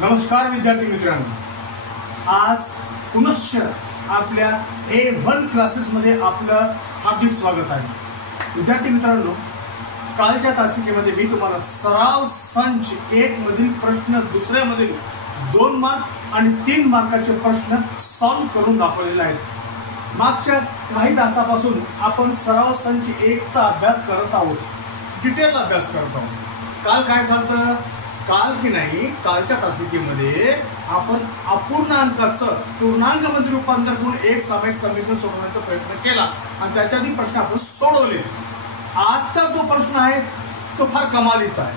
नमस्कार विद्यार्थी मित्रांनो, आज पुनश्च आपल्या A1 क्लासेसमध्ये आपलं हार्दिक स्वागत आहे. विद्यार्थी मित्रांनो, कालच्या तासिकेमध्ये मी तुम्हाला सराव संच 1 मधील प्रश्न, दुसऱ्यामधील 2 मार्क आणि 3 मार्काचे प्रश्न सॉल्व करून दाखवलेले आहेत. मागच्या काही तासापासून आपण सराव संच 1 चा अभ्यास करत आहोत, डिटेल अभ्यास करत आहोत. काल काय झालं? काल की नाही, कालच्या तासिकेमध्ये आपण अपूर्णांकाचं पूर्णांकामध्ये रूपांतर करून एक सामायिक समीकरण सोडवण्याचा प्रयत्न केला आणि त्याच्यातील प्रश्न आपण सोडवले. आजचा जो प्रश्न आहे तो फार कमालीचा आहे.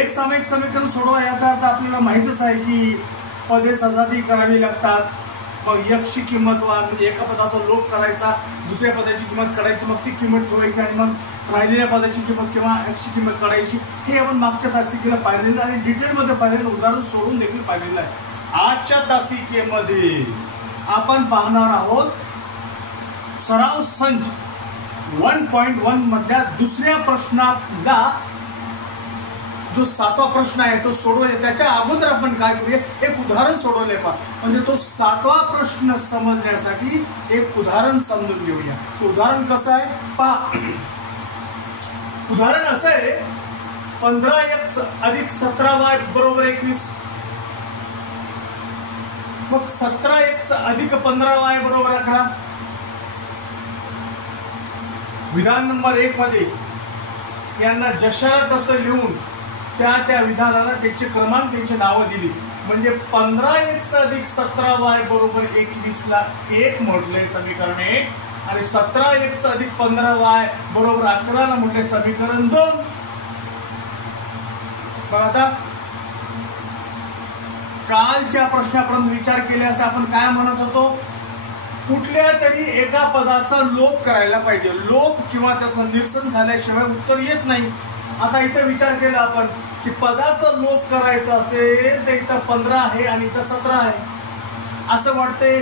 एक सामायिक समीकरण सोडवा याचा अर्थ आपल्याला माहितच आहे की पदे सजाती करावी लागतात. मग एक्सची किंमत म्हणजे एका पदाचा लोप करायचा, दुसऱ्या पदाची किंमत काढायची, मग ती किंमत ठेवायची आणि मग राहिलेल्या पदाची किंमत किंवा एक्सची किंमत काढायची. हे आपण मागच्या तासिकेला पाहिलेलं आणि डिटेलमध्ये पाहिलेलं, उदाहरण सोडून देखील पाहिलेलं आहे. आजच्या तासिकेमध्ये आपण पाहणार आहोत सराव संच 1.1 मधल्या दुसऱ्या प्रश्नातला जो 7वा प्रश्न आहे तो सोडवूया. त्याच्या अगोदर आपण काय करूया, एक उदाहरण सोडवलंय पहा. म्हणजे तो 7वा प्रश्न समजण्यासाठी एक उदाहरण समजून घेऊया. उदाहरण कसं आहे पहा. उदाहरण असं आहे, 15x अधिक 17y बरोबर 21. मग 17x अधिक 15y बरोबर 11. विधान नंबर 1 मध्ये यांना जशाला तसं लिहून त्या विधानाला त्याचे क्रमांक, त्यांची नावं दिली. म्हणजे 15x अधिक 17y बरोबर 21 ला 1 म्हटलंय समीकरण 1 आणि 17x अधिक 15y बरोबर 11 ला म्हटलंय समीकरण 2. बघा आता, कालच्या प्रश्नापर्यंत विचार केले असता आपण काय म्हणत होतो, कुठल्या तरी एका पदाचा लोप करायला पाहिजे. लोप किंवा त्याचं निरसन झाल्याशिवाय उत्तर येत नाही. आता इथं विचार केला आपण की पदाचा लोप करायचा असेल तर इथं 15 आहे आणि इथं 17 आहे. असं वाटते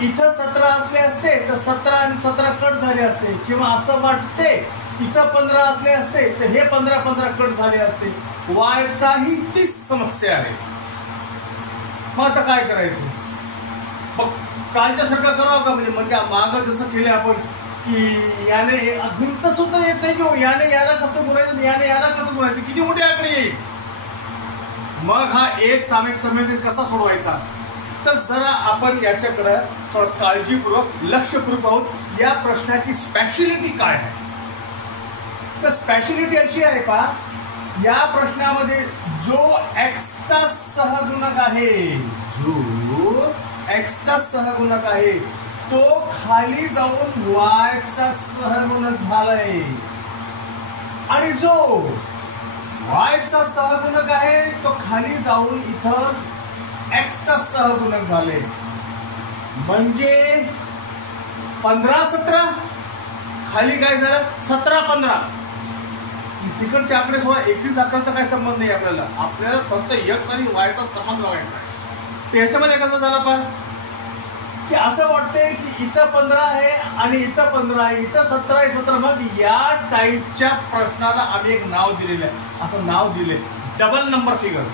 इथं 17 असले असते तर 17 आणि 17 कट झाले असते, किंवा असं वाटते इथं 15 असले असते तर हे 15 कट झाले असते. वायचाही तीच समस्या आहे. मग आता काय करायचं? मग कालच्या सारखं करावं का? म्हणजे मागं जसं केलं आपण की याने गुंत सुद्धा येत नाही किंवा याने याला कसं बोलायचं, याने याला कसं बोलायचं, किती मोठी आकडे येईल. मग हा एक सामायिक समीकरण कसा सोडवायचा, तर जरा आपण याच्याकडे थोडं काळजीपूर्वक लक्षपूर्वक आहोत. या प्रश्नाची स्पेशालिटी काय आहे? तर स्पेशालिटी अशी आहे पहा, या प्रश्नामध्ये जो एक्सचा सहगुणक आहे, जो एक्सचा सहगुणक आहे तो खाली जाऊन वायचा सहगुणक झालाय आणि जो वायचा सहगुणक आहे तो खाली जाऊन इथं एक्सचा सहगुणक झाले. म्हणजे 15-17 खाली काय झालं, 17-15. तिकडचे आकडे सोडा, 21-11चा काय संबंध नाही आपल्याला फक्त एक्स आणि वायचा संबंध बघायचा आहे. त्याच्यामध्ये कसं झालं पण की असं वाटतंय की इथं 15 आहे आणि इथं 15 आहे, इथं 17 आहे, 17. मग या टाईपच्या प्रश्नाला आम्ही एक नाव दिलेलं आहे. असं नाव दिले double number figure.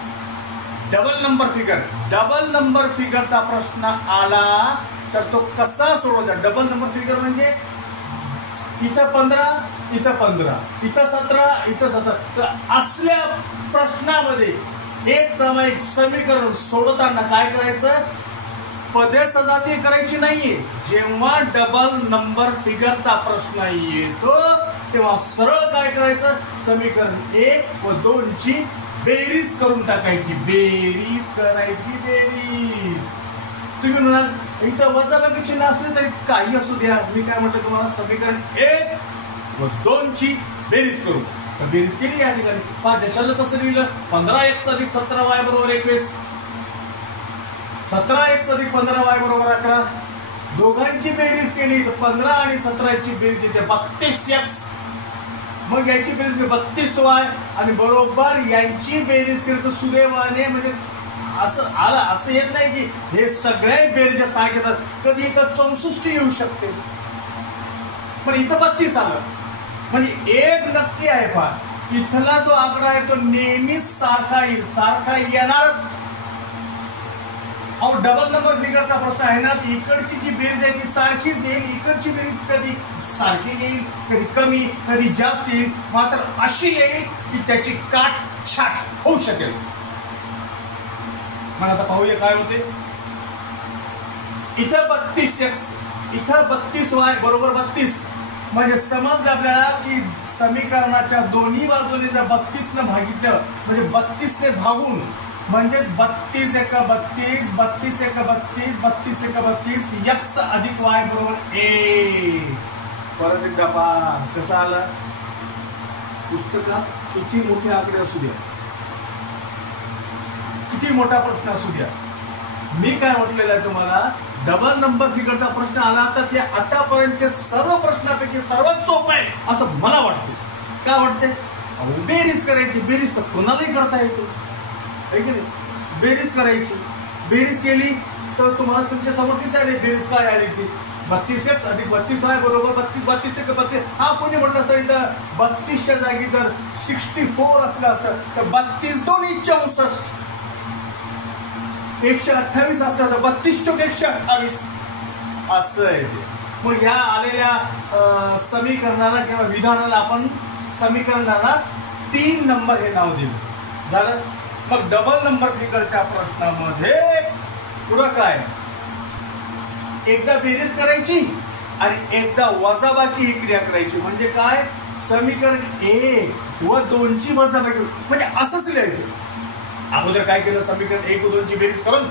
Double number figure, double number फिगरचा प्रश्न आला तर तो कसा सोडवायचा? डबल नंबर फिगर म्हणजे इथं 15, इथं 15, इथं 17, इथं 17. तर असल्या प्रश्नामध्ये एक सामायिक समीकरण सोडवताना काय करायचं, पदे सजाती करायची नाहीये. जेव्हा डबल नंबर फिगरचा प्रश्न येतो तेव्हा सरळ काय करायचं, समीकरण 1 व 2 ची बेरीज करून टाकायची. बेरीज करायची, बेरीज. तुम्ही म्हणाल इथं वजाबाकी चिन्ह असले तरी काही असू द्या, मी काय म्हटलं तुम्हाला, समीकरण 1 व 2 ची बेरीज करू. तर बेरीज केली या ठिकाणी पहा, जशाला तसं लिहिलं. 15x अधिक 17y बरोबर 21, 17x अधिक 15y बरोबर 11. दोघांची बेरीज केली तर 15 आणि 17 ची बेरीज येते 32x. मग याची बेरीज 32y आणि बरोबर यांची बेरीज केली तर सुदैवाने, म्हणजे असं आला, असं येत नाही की हे सगळे बेरीज सांगितलं. कधी इथं 64 येऊ शकते, पण इथं 32 आलं. म्हणजे एक नक्की आहे पहा इथला जो आकडा आहे तो नेहमीच सारखा येईल, सारखा येणारच. अहो डबल नंबर फिगरचा प्रश्न आहे ना, इकडची जी बेरीज आहे ती सारखीच येईल, इकडची बेरीज कधी सारखी येईल, कधी कमी, कधी जास्त येईल, मात्र अशी येईल की त्याची काट छाट होऊ शकेल. मग आता पाहूया काय होते. इथं 32x, इथं 32y बरोबर 32. म्हणजे समजलं आपल्याला की समीकरणाच्या दोन्ही बाजूने जर 32 ने भागितलं म्हणजे 32 ने भागून म्हणजेच 32 एक 32, 32 एक 32, 32 एक 32, x अधिक y बरोबर a. परत एकदा पहा कसं आलं. पुस्तकात किती मोठे आकडे असू द्या, किती मोठा प्रश्न असू द्या, मी काय म्हटलेलं आहे तुम्हाला, डबल नंबर फिगरचा प्रश्न आला तर ते आतापर्यंत सर्व प्रश्नापैकी सर्वात सोपं आहे असं मला वाटतं. काय वाटते? बेरीज करायची, बेरीज तर कोणालाही करता येतो, आहे की नाही. बेरीज करायची, बेरीज केली तर तुम्हाला तुमच्या समोर दिसायला बेरीज काय आली ती 32x अधिक 32y बरोबर 32, 32 एक 32. हा कोणी म्हटलं असं इथं 32च्या जागी जर 64 असलं असतं तर 32 2 64, 128 असलं तर 32 चोक 128 असं आहे ते. मग या आलेल्या समीकरणाला किंवा विधानाला आपण समीकरणाला 3 नंबर हे नाव दिलं झालं. मग डबल नंबर फिगरच्या प्रश्नामध्ये पुढं काय, एकदा बेरीज करायची आणि एकदा वजाबाकी ही क्रिया करायची. म्हणजे काय, समीकरण 1 व 2 ची वजाबाकी म्हणजे असंच लिहायचं. अगोदर काय केलं, समीकरण 1 व 2 ची बेरीज करून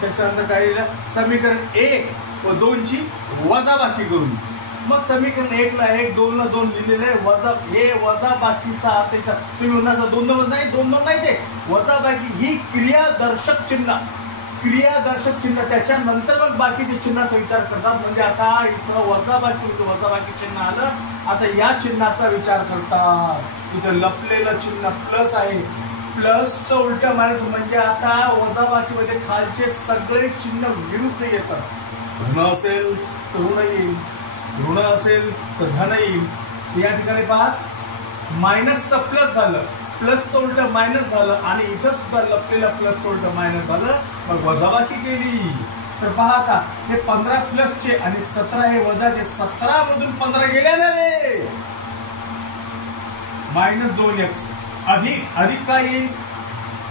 त्याच्यानंतर काय लिहिलं, समीकरण 1 व 2 ची वजाबाकी करून. मग समीकरण 1 ला 1, 2 ला 2 लिहिलेलं आहे. वजा हे वजाबाकीचा अर्थ तुम्ही म्हणणार 2 2 नाही, 2 2 नाही, ते वजाबाकी ही क्रियादर्शक चिन्ह, क्रियादर्शक चिन्ह त्याच्यानंतर मग बाकीचे चिन्हाचा विचार करतात. म्हणजे आता इथं वजाबाकी होतं, वजाबाकी चिन्ह आलं, आता या चिन्हाचा विचार करतात. इथं लपलेलं चिन्ह प्लस आहे, प्लसचं उलट मायनस. म्हणजे आता वजाबाकीमध्ये खालचे सगळे चिन्ह विरुद्ध येतात. धन असेल तर ऋण येईल, ऋण असेल तर धन येईल. या ठिकाणी पहा मायनसचं प्लस झालं, प्लसचं उलट मायनस झालं आणि इथं सुद्धा लपलेलं प्लसचं उलट मायनस झालं. मग वजाबाकी केली तर पहा आता हे 15 प्लसचे आणि 17 हे वजाचे, 17 मधून 15 गेले ना रे, -2x अधिक अधिक काय येईल,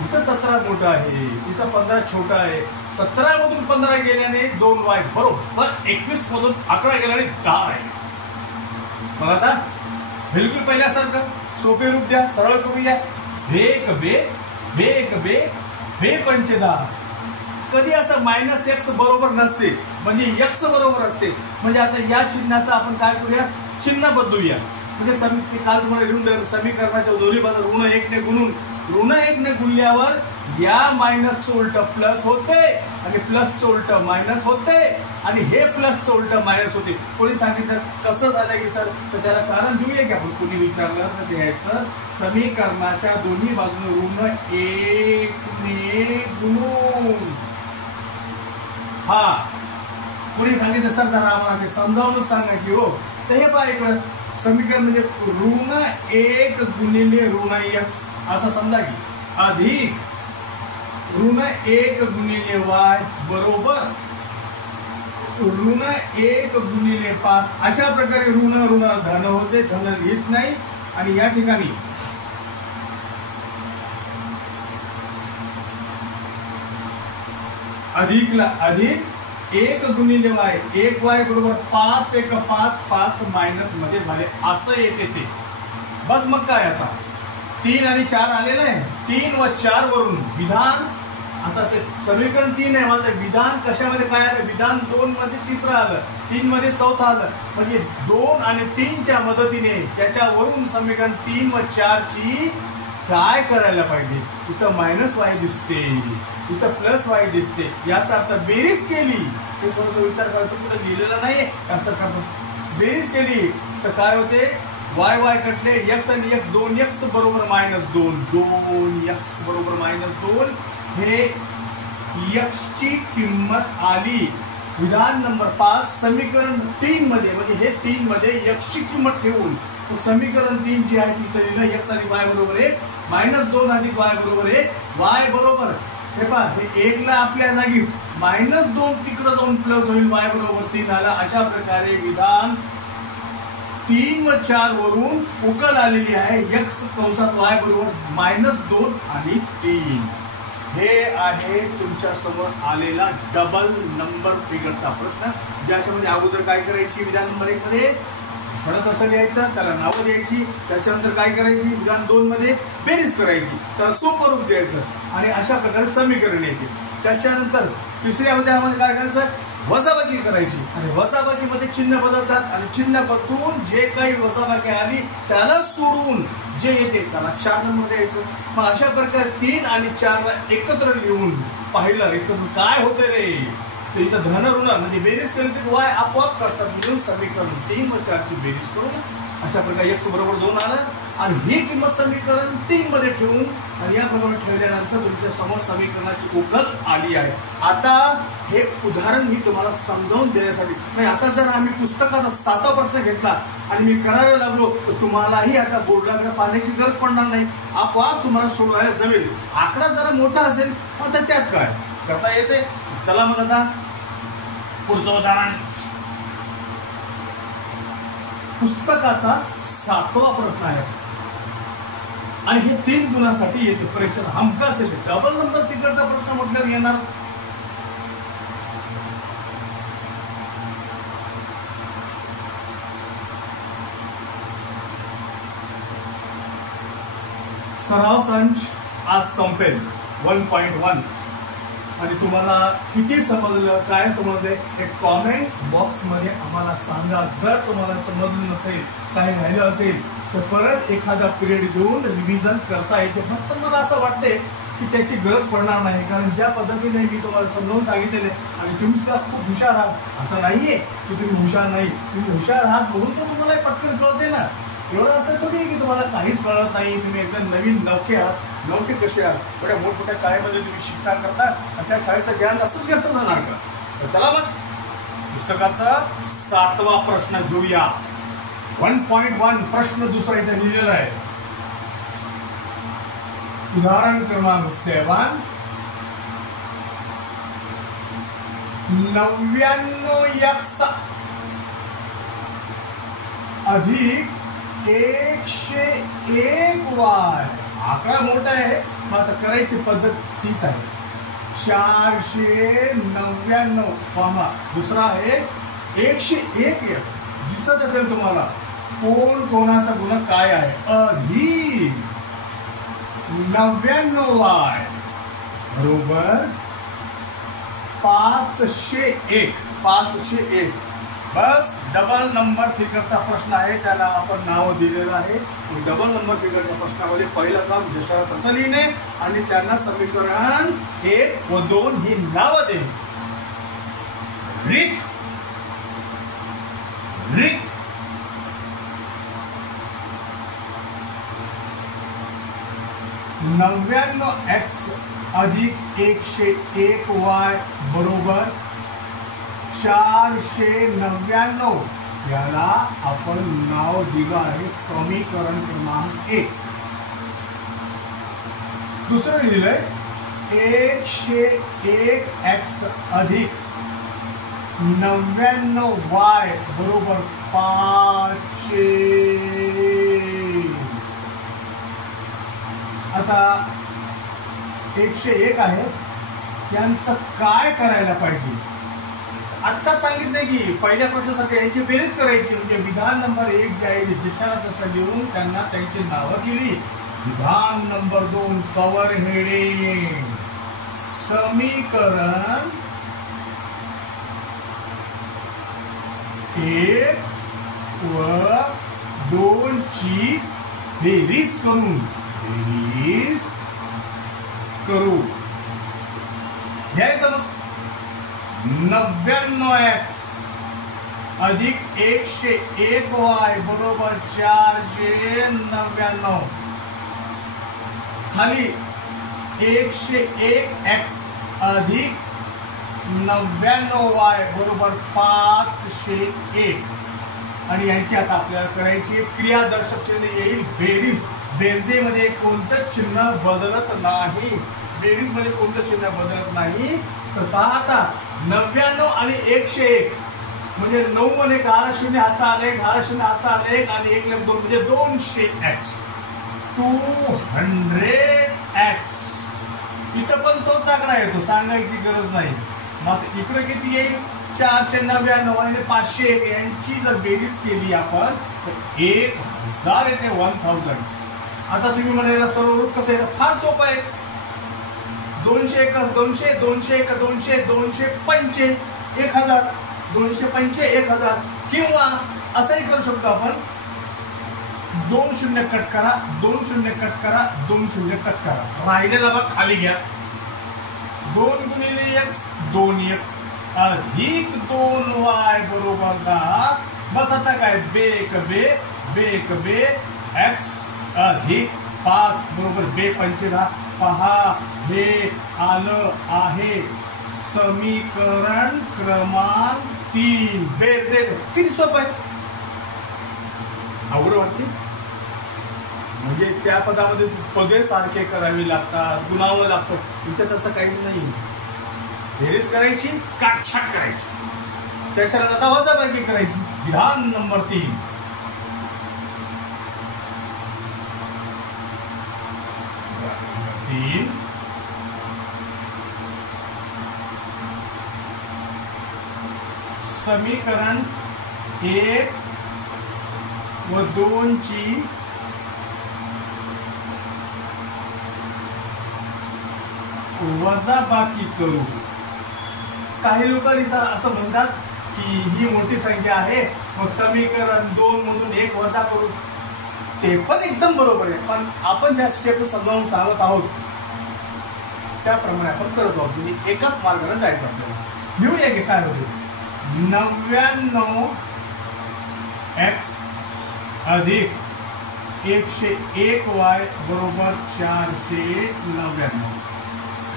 इथं 17 मोठं आहे, इथं 15 छोटा आहे. 17 मधून 15 गेल्याने 2y बरोबर 21 मधून 11 गेल्याने 10 आहे. मग आता बिलकुल पहिल्यासारखं सोपे रूप द्या, सरळ करूया. एक बे बे पंचे 10. कधी असं -x बरोबर नसते, म्हणजे x बरोबर असते. म्हणजे आता या चिन्हाचं आपण काय करूया, चिन्ह बदलूया. म्हणजे काल तुम्हाला लिहून दिलं, समीकरणाच्या दोन्ही बाजू ऋण 1 ने गुणून, ऋण 1 ने गुणल्यावर या मायनसचं उलट प्लस होते आणि प्लसचं उलट मायनस होते आणि हे प्लसचं उलट मायनस होते. कोणी सांगितलं कसं झालंय की सर, तर त्याला कारण देऊया की आपण. कोणी विचारलं तर द्यायचं, समीकरणाच्या दोन्ही बाजूने ऋण 1 ने गुणून. हा कोणी सांगितलं सर जरा आम्हाला समजावून सांगा की हो, तर हे पहा इकडं समीकरण म्हणजे ऋण 1 गुणिले ऋण x असं समजा की, अधिक ऋण 1 गुणिले y बरोबर ऋण 1 गुणिले 5. अशा प्रकारे ऋण ऋण धन होते, धन लिहित नाही. आणि या ठिकाणी अधिकला अधिक 1 गुणिले y, 1y बरोबर 5 1 5, 5 मायनस मध्ये झाले असं येते ते. बस मग काय आता 3 आणि 4 आलेलं आहे. 3 व 4 वरून विधान, आता ते समीकरण 3 आहे, मात्र विधान कशामध्ये काय आलं, विधान 2 मध्ये तिसरं आलं, 3 मध्ये चौथं आलं. म्हणजे 2 आणि 3च्या मदतीने त्याच्यावरून समीकरण 3 व 4 ची काय करायला पाहिजे. इथं -y दिसते, इथं +y दिसते. याचा अर्थ बेरीज केली, ते थोडस विचार करायचं, कुठं लिहिलेलं नाही असं करतो. बेरीज केली तर काय होते, y कटले, x आणि x 2x बरोबर -2, 2x बरोबर -2. हे x ची किंमत आली. विधान नंबर 5 समीकरण 3 मध्ये, म्हणजे हे 3 मध्ये x ची किंमत ठेवून समीकरण 3 जी आहे ती तरी ना x आणि y बरोबर 1 -2 अधिक y बरोबर 1 y बरोबर हे पहा हे 1 ला आपल्या जागीच -2 तिकडे जाऊन प्लस होईल y बरोबर 3 आला. अशा प्रकारे विधान 3 व 4 वरून उकल आलेली आहे x कंसात y बरोबर -2 आणि 3. हे आहे तुमच्या समोर आलेला डबल नंबर फिगरचा प्रश्न, ज्याच्यामध्ये अगोदर काय करायची विधान नंबर 1 मध्ये शरत असं लिहायचं, त्याला नावं द्यायची, त्याच्यानंतर काय करायची विधान 2 मध्ये बेरीज करायची, त्याला सोपं रूप द्यायचं आणि अशा प्रकारे समीकरण येते. त्याच्यानंतर तिसऱ्या विधानामध्ये काय करायचं वजाबाकी करायची आणि वजाबाकीमध्ये चिन्ह बदलतात आणि चिन्ह बदलून जे काही वजाबाकी आली त्याला सोडून जे येते त्याला 4 नंबर द्यायचं. मग अशा प्रकारे 3 आणि 4 ला एकत्र लिहून पाहिलं एकत्र काय होते रे, तर इथं धन ऋण म्हणजे बेरीज केली तर y आपोआप करतात म्हणून समीकरण 3 व 4 ची बेरीज करून अशा प्रकारे x बरोबर 2 आलं आणि ही किंमत समीकरण 3 मध्ये ठेवून आणि या प्रमाणे ठेवल्यानंतर तुमच्या समोर समीकरणाची उकल आली आहे. आता हे उदाहरण मी तुम्हाला समजावून देण्यासाठी म्हणजे आता जर आम्ही पुस्तकाचा 7वा प्रश्न घेतला आणि मी करायला लागलो तर तुम्हालाही आता बोर्डाकडे पाहण्याची गरज पडणार नाही, आपोआप तुम्हाला सोडवायला जमेल. आकडा जरा मोठा असेल मग तर त्यात काय करता येते. चला मग आता पुढचं उदाहरण पुस्तकाचा 7वा प्रश्न आहे आणि हे 3 गुणासाठी येते परीक्षेत हमखास येते. डबल नंबर फिगरचा प्रश्न म्हटल्यावर येणार. सराव संच आज संपेल 1.1 आणि तुम्हाला किती समजलं काय समजलंय हे कॉमेंट बॉक्स मध्ये आम्हाला सांगा. जर तुम्हाला समजलं नसेल काही राहिलं असेल तर परत एखादा पिरियड घेऊन रिव्हिजन करता येते. फक्त मला असं वाटते की त्याची गरज पडणार नाही, कारण ज्या पद्धतीने मी तुम्हाला समजावून सांगितलेले आणि तुम्ही सुद्धा खूप हुशार आहात. असं नाहीये की तुम्ही हुशार नाही, तुम्ही हुशार आहात म्हणून तर तुम्हाला पटकन कळते ना. एवढं असं थोडी की तुम्हाला काहीच कळत नाही, तुम्ही एकदम नवीन नवखे आहात. नवखे कसे आहात एवढ्या मोठमोठ्या शाळेमध्ये तुम्ही शिकता करता आणि त्या शाळेचं ज्ञान असंच व्यक्त जाणार का. तर चला मग पुस्तकाचा 7वा प्रश्न घेऊया. 1.1 प्रश्न दुसरा इथे लिहिलेला आहे. उदाहरण क्रमांक 7 99x अधिक 101y. आकडा मोठा आहे मग आता करायची पद्धत तीच आहे. 499 पहा दुसरा आहे 101 दिसत असेल तुम्हाला कोण कोणाचा गुण काय आहे अधिक 99y बरोबर 501 बस. डबल नंबर फिगरचा प्रश्न आहे त्याला आपण नाव दिलेलं आहे. डबल नंबर फिगरच्या प्रश्नामध्ये पहिलं काम जशा तसं लिहिणे आणि त्यांना समीकरण 1 व 2 ही नावं देणे. रिक 99x अधिक 101y बरोबर 499. याला आपण नाव दिलं आहे समीकरण क्रमांक 1. दुसरं लिहिलंय 101x अधिक 99y बरोबर 500. आता 101 आहे यांचं काय करायला पाहिजे. आता सांगितलंय की पहिल्या प्रश्नासाठी यांची बेरीज करायची म्हणजे विधान नंबर 1 जे आहे जशाला तसं लिहून त्यांना त्यांची नावं दिली. विधान नंबर 2 कवर हेडिंग समीकरण 1 व 2 ची बेरीज करू घ्यायचं. मग 99x अधिक 101y बरोबर 499. खाली 101x अधिक 99y बरोबर 501 आणि यांची आता आपल्याला करायची क्रियादर्शक चिन्ह येईल बेरीज. बेरजेमध्ये कोणतं चिन्ह बदलत नाही, बेरीजमध्ये कोणतं चिन्ह बदलत नाही. तर पहा आता 99 आणि 101 म्हणजे 9 मध्ये 11 हातचा आलेख, 11 हातचा आलेख आणि 1 ला 2 म्हणजे 200x 200x. इथं पण तोच आकडा येतो, सांगायची गरज नाही. मग इकडे किती येईल 499 आणि 501 यांची जर बेरीज केली आपण तर 1000 येते 1000. आता तुम्ही म्हणाला सर्व रूप कसं येतं, फार सोपं आहे. 200 200 200 200 205 1000 205 1000 किंवा असंही करू शकतो आपण 2 शून्य कट करा 2 शून्य कट करा 2 शून्य कट करा, राहिलेला भाग खाली घ्या. 2 गुणिले x 2x अधिक 2y बरोबर 10. बस आता काय बे एक बे x अधिक 5 बरोबर बे 5 10. पहा हे आलं आहे समीकरण क्रमांक 3. बेरजेल किती सोपं आहे, अवघड वाटते. म्हणजे त्या पदामध्ये पदे सारखे करावी लागतात, गुणावं लागतं. इथे तसं काहीच नाही. बेरीज करायची, काटछाट करायची, त्याच्यानंतर आता वजाबाकी करायची. विधान नंबर 3. समीकरण 1 व 2 ची वजाबाकी करू. काही लोक इथं असं म्हणतात की ही मोठी संख्या आहे, मग समीकरण 2 मधून 1 वजा करू. ते पण एकदम बरोबर आहे, पण आपण ज्या स्टेप समजावून सांगत आहोत त्याप्रमाणे आपण करत आहोत. म्हणजे एकाच मार्गाने जायचं आपल्याला. घेऊया की काय होते 99x अधिक 101y बरोबर 499.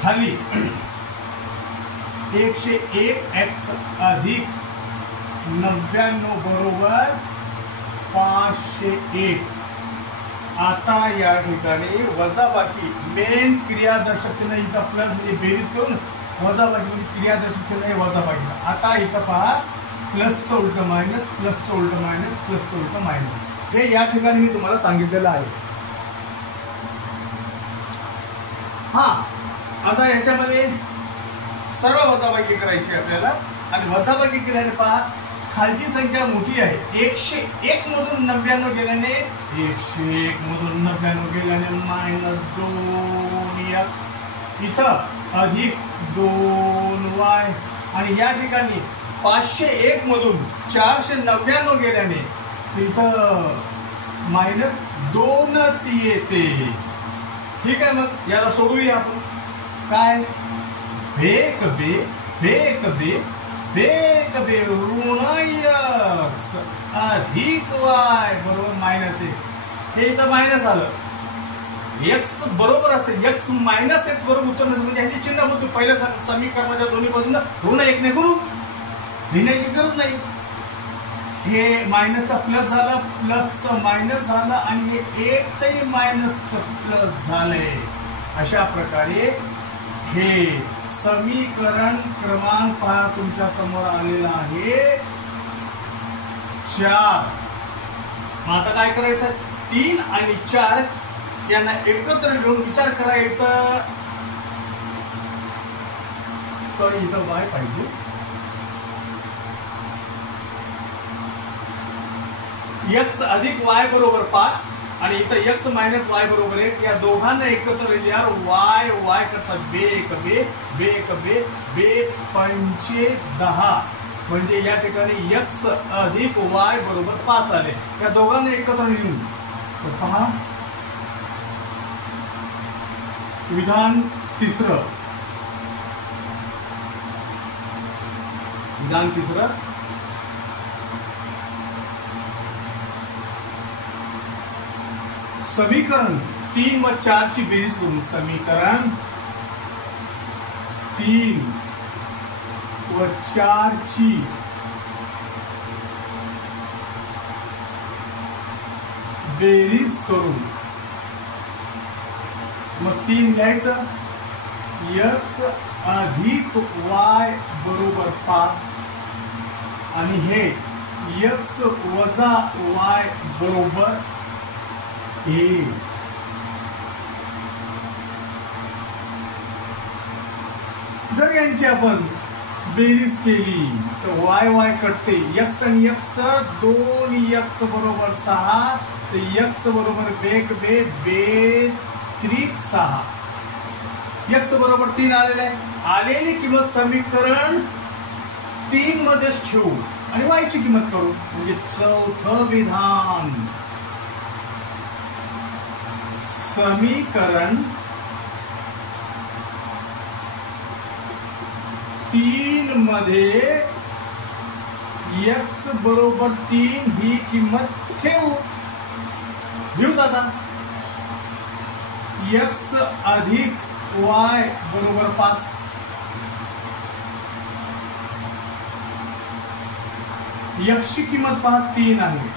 खाली 101x अधिक 99 बरोबर 501. आता या ठिकाणी वजाबाकी मेन क्रियादर्शक चिन्ह इथं प्लस म्हणजे बेरीज करून वजाबाकी म्हणजे क्रियादर्शक चिन्ह हे वजाबाकी. आता इथं पहा प्लसचं उलट मायनस, प्लसचं उलट मायनस, प्लसचं उलट मायनस. हे या ठिकाणी मी तुम्हाला सांगितलेलं आहे. हा आता याच्यामध्ये सरळ वजाबाकी करायची आपल्याला. आणि वजाबाकी केल्याने पहा खालची संख्या मोठी आहे. 101 मधून 99 गेल्याने 101 मधून 99 गेल्याने -2x इथं अधिक 2y आणि या ठिकाणी 501 मधून 499 गेल्याने इथं -2च येते. ठीक आहे, मग याला सोडूया आपण. काय भेक बे ऋण x अधिक y बरोबर -1. हे इथं मायनस आलं. x बरोबर असेल x मायनस x बरोबर उत्तर नसेल म्हणजे ह्याची चिन्ह बदलू. पहिल्या समीकरणाच्या दोन्ही बाजूला ऋण 1 ने करू, लिहिण्याची गरज नाही. हे मायनसचा प्लस झाला, प्लसचं मायनस झालं आणि हे 1चंही मायनसचं प्लस झालंय. अशा प्रकारे हे समीकरण क्रमांक पहा तुमच्या समोर आलेला आहे 4. आता काय करायचं 3 आणि 4 यांना एकत्र घेऊन विचार करा. इथं सॉरी इथं y पाहिजे. x अधिक y बरोबर 5 आणि इथं x मायनस y बरोबर 1. या दोघांना एकत्र लिहिल्यावर y करता बे 5 10 म्हणजे या ठिकाणी x अधिक y बरोबर 5 आले. या दोघांना एकत्र लिहून पहा विधान तिसरं. समीकरण 3 व 4 ची बेरीज करून समीकरण 3 व 4 ची बेरीज करून मग 3 घ्यायचं, x अधिक y बरोबर 5 आणि हे x वजा y बरोबर 1. जर यांची आपण बेरीज केली तर y y कटते, x आणि x 2x बरोबर 6, तर x बरोबर 6, x बरोबर 3 आलेले आहे. आलेली किंमत समीकरण 3 मध्येच ठेवू आणि y ची किंमत करू, म्हणजे चौथं विधान. समीकरण 3 मध्ये x बरोबर 3 ही किंमत ठेवू. घेऊ दादा, x अधिक y बरोबर 5, x ची किंमत पहा 3 आहे,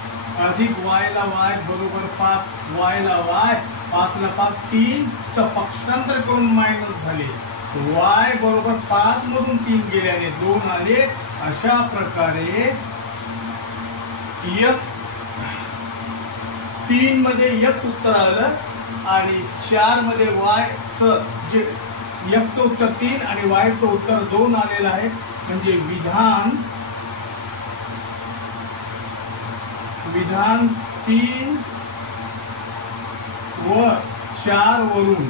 अधिक y ला y बरोबर 5, y ला y, 5 ला 5, 3 चं पक्षांतर करून मायनस झाले, y बरोबर 5 मधून 3 गेल्याने 2 आले. अशा प्रकारे x 3 मध्ये x उत्तर आलं आणि 4 मध्ये y चं जे x चं उत्तर 3 आणि y चं उत्तर 2 आलेलं आहे. म्हणजे विधान 3 व 4 वरून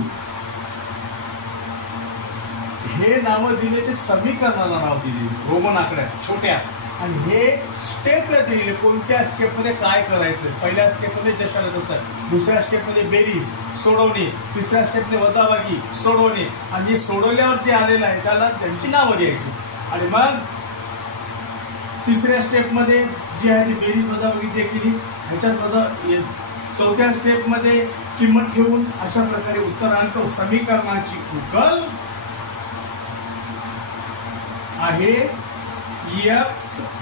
हे नाव दिले, ते समीकरणाला नाव दिले रोमन आकड्यात छोट्या, आणि हे स्टेपला दिलेले कोणत्या स्टेपमध्ये काय करायचं. पहिल्या स्टेपमध्ये जशाला तसं, दुसऱ्या स्टेपमध्ये बेरीज सोडवणे, तिसऱ्या स्टेपने वजाबाकी सोडवणे, आणि जे सोडवल्यावर जे आलेलं आहे त्याला त्यांची नावं द्यायची. आणि मग तिसऱ्या स्टेपमध्ये जी आहे ती बेरीज वजाबाकी जे केली, ह्याच्यात चौथ्या स्टेपमध्ये किंमत ठेवून अशा प्रकारे उत्तरांक समीकरणाची उकल आहे x,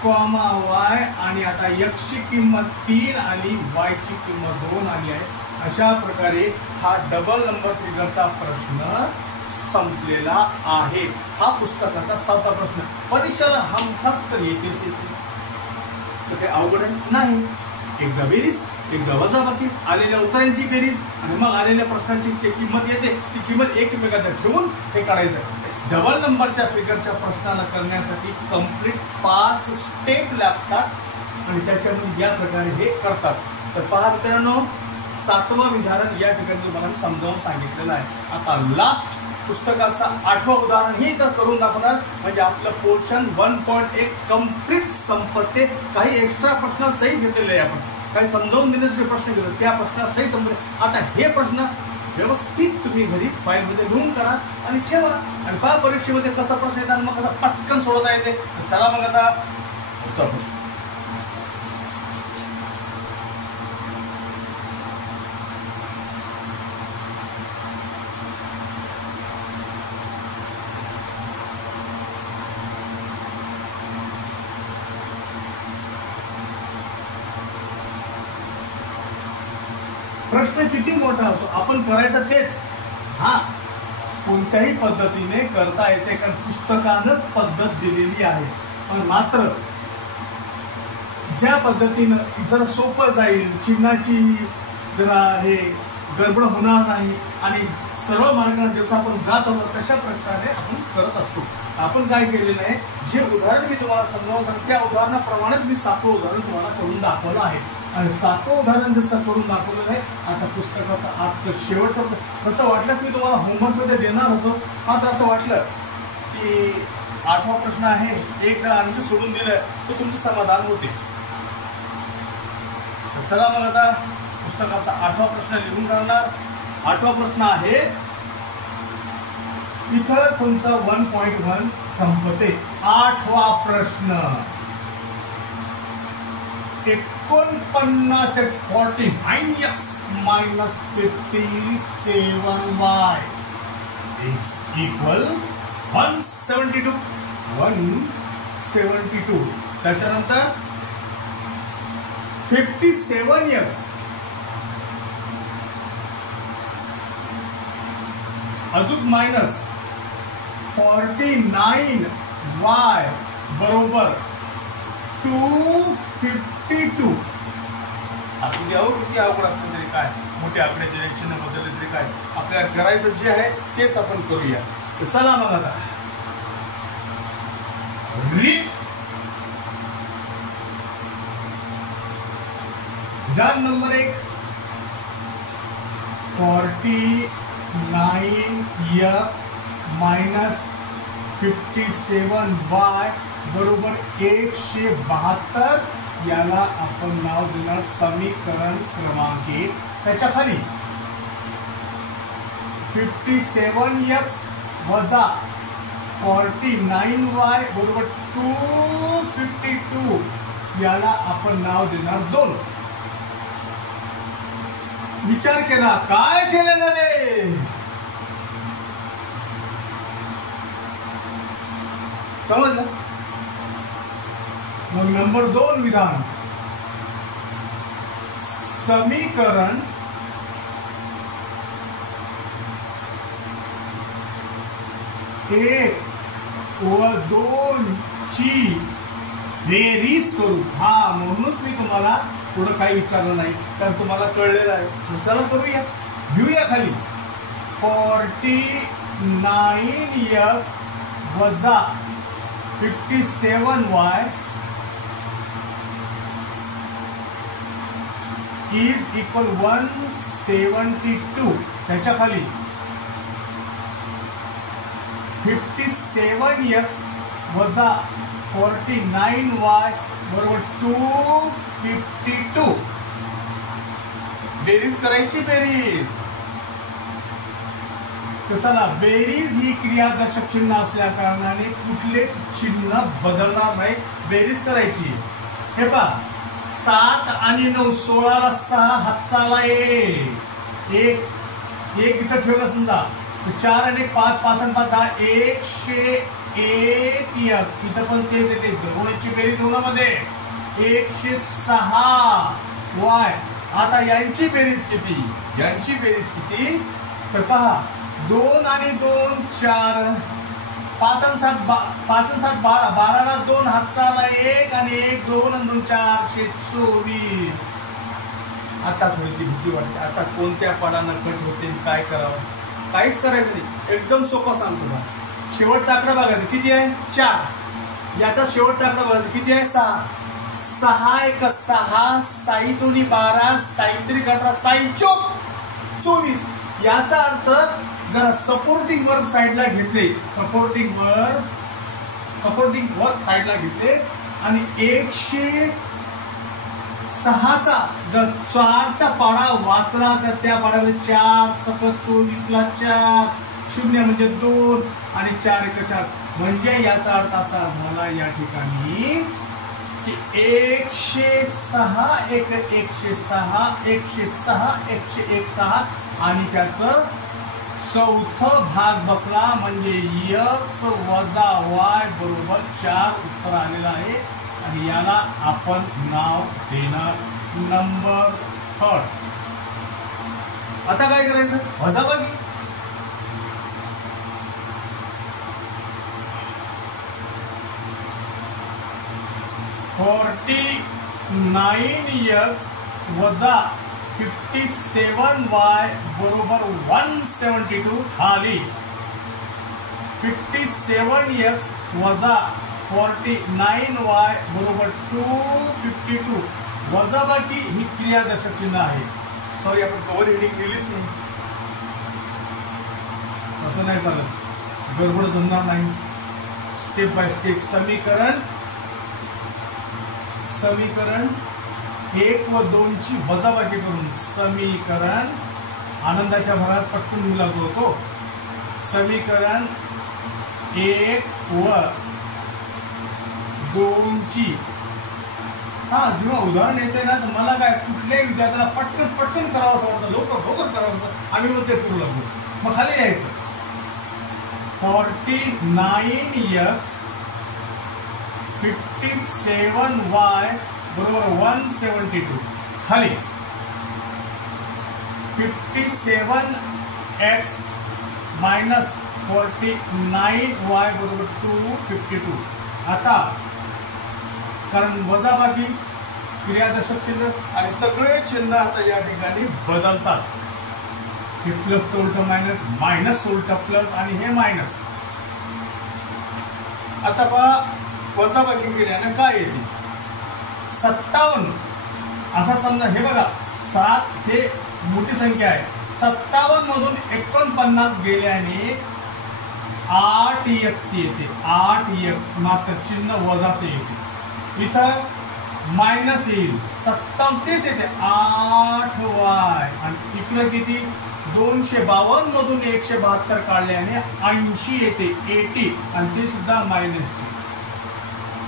y, आणि आता x ची किंमत 3 आली, y ची किंमत 2 आली आहे. अशा प्रकारे हा डबल नंबर फिगरचा प्रश्न संपलेला आहे. हा पुस्तकाचा 7वा प्रश्न. परीक्षेला हमखास तर येतेच येते, तर काही अवघड नाही. एकदा बेरीज, एकदा वजाबाकी, आलेल्या उत्तरांची बेरीज आणि मग आलेल्या प्रश्नांची जी किंमत येते ती किंमत एकमेकांना ठेवून हे काढायचं. डबल नंबरच्या फिगरच्या प्रश्नाला करण्यासाठी कंप्लीट 5 स्टेप लागतात आणि त्याच्यातून या प्रकारे हे करतात. तर पहा मित्रांनो, 7वं विधान या ठिकाणी तुम्हाला समजावून सांगितलेलं आहे. आता लास्ट पुस्तकाचा 8वं उदाहरण हे तर करून दाखवणार, म्हणजे आपलं पोर्शन 1.1 कंप्लीट संपते. काही एक्स्ट्रा प्रश्न सही घेतलेले आहे, आपण काही समजावून देण्याचे प्रश्न घेतो त्या प्रश्न सही संपले. आता हे प्रश्न व्यवस्थित तुम्ही घरी फाईलमध्ये लिहून काढा आणि ठेवा, आणि पहा परीक्षेमध्ये कसा प्रश्न येतात, मग कसा पटकन सोडवता येते. चला मग आता पुढचा प्रश्न. प्रश्न किती मोठा असो आपण करायचं तेच. हा कोणत्याही पद्धतीने करता येते, कारण पुस्तकानंच पद्धत दिलेली आहे. पण मात्र ज्या पद्धतीनं जरा सोपं जाईल, चिन्हाची जरा हे गडबड होणार नाही आणि सरळ मार्गाने जसं आपण जात आहोत तशा प्रकारे आपण करत असतो. आपण काय केलेलं आहे, जे उदाहरण मी तुम्हाला समजावून सांगतो त्या उदाहरणाप्रमाणेच मी 7वं उदाहरण तुम्हाला करून दाखवलं आहे. आणि 7वं उदाहरण जसं करून दाखवलेलं आहे. आता पुस्तकाचं आजचं शेवटचं कसं वाटलंच मी तुम्हाला होमवर्कमध्ये देणार होतो, मात्र असं वाटलं की 8वा प्रश्न आहे, एकदा आन्सर सोडून दिलं तर तुमचं समाधान होते. चला मग आता पुस्तकाचा 8वा प्रश्न लिहून काढणार. 8वा प्रश्न आहे, इथं तुमचा 1.1 संपते. 8वा प्रश्न, 49x 49x minus 57y is equal 172. त्याच्यानंतर 57x अजून मायनस 49y बरोबर 252. असू द्या हो, किती अवघड असलं तरी काय, मोठे आकडे डिरेक्शन बदलले तरी काय, आपल्याला करायचं जे आहे तेच आपण करूया. तर चला मग आता रीत विधान नंबर 1 49x मायनस 57y बरोबर 172. याला आपण नाव देणार समीकरण क्रमांक 1. त्याच्या खाली 57x वजा 49y बरोबर 252. याला आपण नाव देणार 2. विचार केला काय केलेलं रे, समजलं. मग नंबर 2 विधान, समीकरण एक व 2 ची बेरीज करू. हा, म्हणूनच मी तुम्हाला थोडं काही विचारलं नाही, कारण तुम्हाला कळलेलं आहे. चला करूया, घेऊया खाली 49x वजा 57y इज इक्वल 172. त्याच्या खाली 57x वजा 49y बरोबर 252. बेरीज करायची, बेरीज. चला, बेरीज ही क्रियादर्शक चिन्ह असल्या कारणाने कुठलेच चिन्ह बदलणार नाही. बेरीज करायची. हे पहा, 7 आणि 9 16ला 6 हातचाला 1 इथं ठेवलं समजा. 4 आणि 5 5 आणि 5 10 101x. इथं पण तेच येते, दोन्हीची बेरीज होण्यामध्ये 106y. आता यांची बेरीज किती, यांची बेरीज किती तर पहा, 2 आणि 2 4, 5 आणि 7 12, 12ला 2 हातचाला 1 आणि 1 2 आणि 2 424. आता थोडीशी भीती वाटते. आता कोणत्या पाडानं कट होते, काय करावं, काहीच करायचं नाही. एकदम सोपं सांगतो बघा. शेवटचा आकडा बघायचा किती आहे 4. याचा शेवटचा आकडा बघायचा किती आहे 6. 6 1 6, 6 2 12, 6 3 18, 6 4 24. याचा अर्थ जरा सपोर्टिंग वर्ब साइडला घेतले, सपोर्टिंग वर्ब साइडला घेतले आणि 106चा जर 4चा पाडा वाचला तर त्या पाड्यामध्ये 4 सकट 24ला 4 0 म्हणजे 2 आणि 4 1 4. म्हणजे याचा अर्थ असा झाला या ठिकाणी की 106 1 106 106 106 आणि त्याचं चौथा भाग बसला म्हणजे x वजा y बरोबर 4 उत्तर आलेलं आहे. आणि याला आपण नाव देणार नंबर 3. आता काय करायचं, वजाबाकी. (49x वजा 57y बरोबर 172. खाली 57x वजा 49y बरोबर 252. वजाबाकी ही क्रियादर्शक चिन्ह आहे. सॉरी, आपण कव्हर हेडिंग दिलीच नाही, असं नाही चालत, गडबड जमणार नाही. स्टेप बाय स्टेप समीकरण 1 व 2 ची वजाबाकी करून समीकरण आनंदाच्या भरात पटकन लागू होतो. समीकरण 1 व 2 ची जेव्हा उदाहरण येते ना तर मला काय कुठल्याही विद्यार्थ्याला पटकन करावं असं वाटतं, लवकर करावं असं. आम्ही मग तेच करू लागलो. मग खाली यायचं 49x 57y बरोबर 172. खाली 57x -49y बरोबर 252. आता कारण वजाबाकी क्रियादर्शक चिन्ह आणि सगळे चिन्ह आता या ठिकाणी बदलतात. हे प्लसचं उलट मायनस, मायनसचं उलट प्लस आणि हे मायनस. आता पहा वजाबाकी केल्यानं काय येते 57. असा समजा हे बघा 7 हे मोठी संख्या आहे. 57 मधून 49 गेल्याने 8x येते. 8x मात्र चिन्ह वजाचे येते. इथं मायनस येईल 37 येते 8y आणि इकडं किती 252 मधून 172 काढल्याने 80 येते 80 आणि ते सुद्धा मायनसची.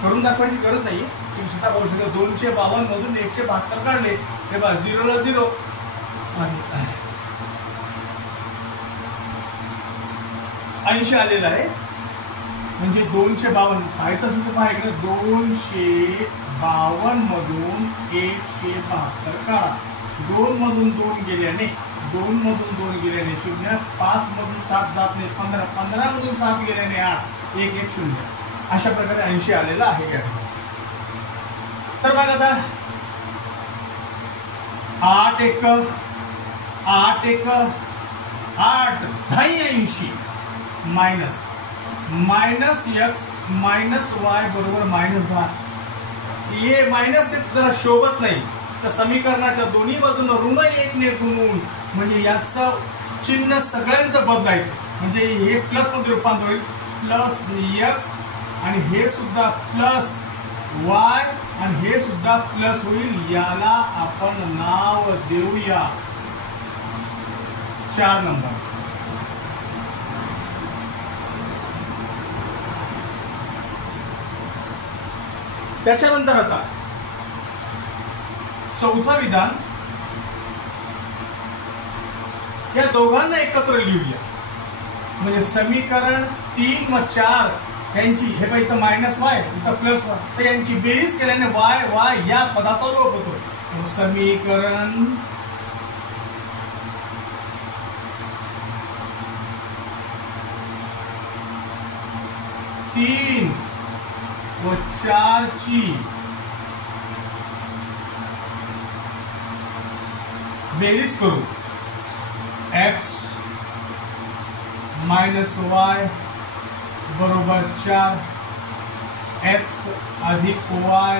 करून दाखवायची गरज नाही, तुम्ही सुद्धा करू शकता. 252 मधून 172 काढले हे बघा 0 ला 0 आणि 80 आलेलं आहे. म्हणजे 252 पाहायचं असेल तर पहा इकडे 252 मधून 172 काढा. 2 मधून 2 गेल्याने 2 मधून 2 गेल्याने 0, 5 मधून 7 जात नाही 15, 15 मधून 7 गेल्याने 8, 1 1 0. अशा प्रकारे 80 आलेलं आहे या ठिकाणी. तर बघा आता 8 1 8 1 8 80 minus minus x minus y बरोबर -10. हे मायनस x जरा शोभत नाही तर समीकरणाच्या दोन्ही बाजूला ऋण 1 ने गुणून म्हणजे याचं चिन्ह सगळ्यांचं बदलायचं. म्हणजे हे प्लस मध्ये रूपांतर होईल प्लस x आणि हे सुद्धा प्लस y आणि हे सुद्धा प्लस होईल. याला आपण नाव देऊया 4 नंबर. त्याच्यानंतर आता चौथा विधान या दोघांना एकत्र लिहूया. म्हणजे समीकरण 3 व 4 यांची हे पाहिजे इथं मायनस वाय इथं प्लस वाय तर यांची बेरीज केल्याने वाय वाय या पदाचा लोप होतो. समीकरण 3 व 4 ची बेरीज करू. x मायनस वाय बरोबर 4, x अधिक y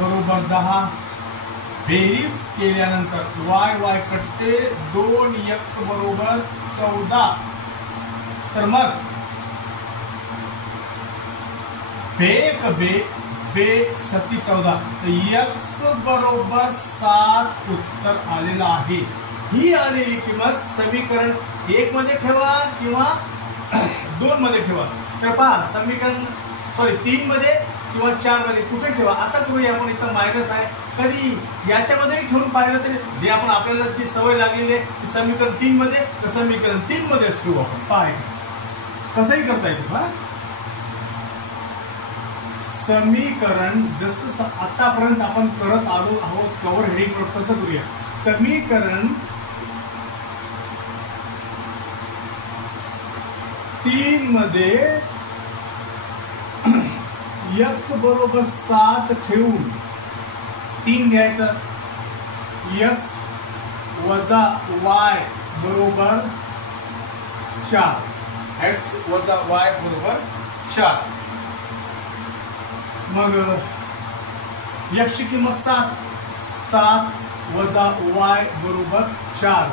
बरोबर 10. बेरीज केल्यानंतर y y कटते 2x बरोबर 14. तर मग बेक बे बे 7 14 x बरोबर 7 उत्तर आलेलं आहे. ही आलेली किंमत समीकरण 1 मध्ये ठेवा किंवा 2 मध्ये ठेवा. तर पहा समीकरण 3 मध्ये किंवा 4 मध्ये कुठे ठेवा असं करूया आपण. इथं मायनस आहे कधी याच्यामध्ये ठेवून पाहिलं तरी जे आपण आपल्याला जी सवय लागलेली आहे समीकरण 3 मध्ये तर समीकरण 3 मध्येच ठेवू आपण. पहा कसंही करता येतं. पहा समीकरण जसं आतापर्यंत आपण करत आलो आहोत कव्हर हेडिंग तसं करूया. समीकरण 3 मध्ये x बरोबर 7 ठेवून 3 घ्यायचं. x वजा y बरोबर 4, x वजा y बरोबर 4. मग x ची किंमत 7 वजा y बरोबर 4.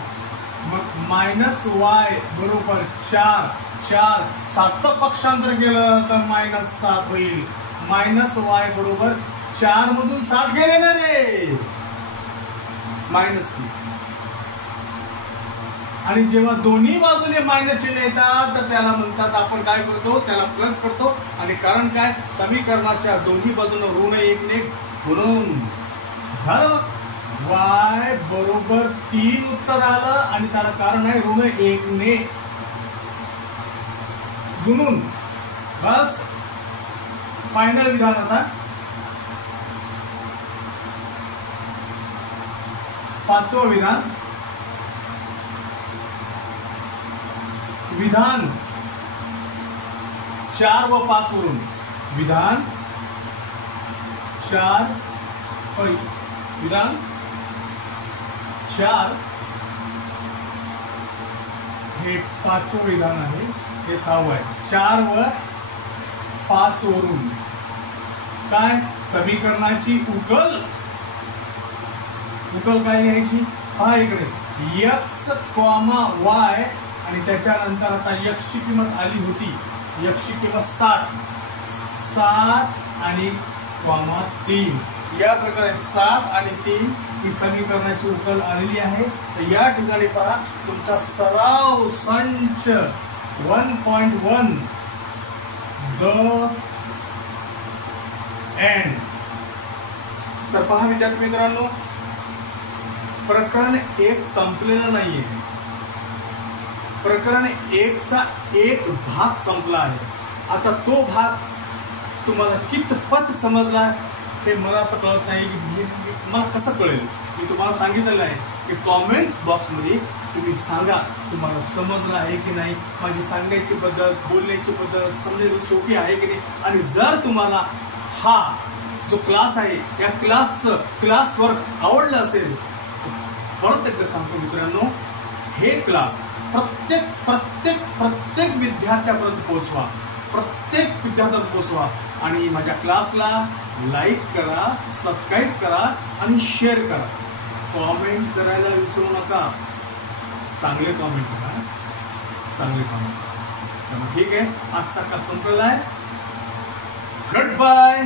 मग मायनस y बरोबर 4 7चं पक्षांतर केलं तर -7 होईल. मायनस y बरोबर 4 मधून 7 गेले ना रे मायनस. आणि जेव्हा दोन्ही बाजूने मायनस चिन्ह येतात तर त्याला म्हणतात आपण काय करतो त्याला प्लस करतो. आणि कारण काय समीकरणाच्या दोन्ही बाजूने ऋण 1 ने गुणून झालं. y बरोबर 3 उत्तर आलं आणि त्याला कारण आहे ऋण 1 ने गुणून. बस फायनल विधान. आता 5वं विधान विधान 4 व 5 वरून, विधान 4 हे 5वं विधान आहे, हे 6वं आहे. 4 व 5 वरून काय समीकरणाची उकल काय घ्यायची? हा इकडे x, y आणि त्याच्यानंतर आता x ची किंमत आली होती, x ची किंमत 7 आणि 3. या प्रकारे 7 आणि 3 ही समीकरणाची उकल आलेली आहे. तर या ठिकाणी पहा तुमचा सराव संच 1.1 द एंड. तर पहा विद्यार्थी मित्रांनो, प्रकरण 1 संपलेलं नाहीये. प्रकरण 1 चा एक भाग संपला आहे. आता तो भाग तुम्हाला कितपत समजला हे मला तर कळत नाही. मला कसं कळेल? मी तुम्हाला सांगितलेलं आहे की कॉमेंट्स बॉक्समध्ये तुम्ही सांगा तुम्हाला समजलं आहे की नाही, माझी सांगायची पद्धत, बोलण्याची पद्धत समजायला सोपी आहे की नाही. आणि जर तुम्हाला हा जो क्लास आहे या क्लास वर्क आवडलं असेल, परत एकदा सांगतो मित्रांनो, हे क्लास प्रत्येक विद्यार्थ्यापर्यंत पोहोचवा, प्रत्येक विद्यार्थ्याला पोहोचवा. आणि माझ्या क्लासला लाईक करा, सबस्क्राईब करा आणि शेअर करा. कॉमेंट करायला विसरू नका. चांगले कॉमेंट करा, चांगले कॉमेंट. ठीक आहे, आजचा क्लास संपलेला आहे. Good bye.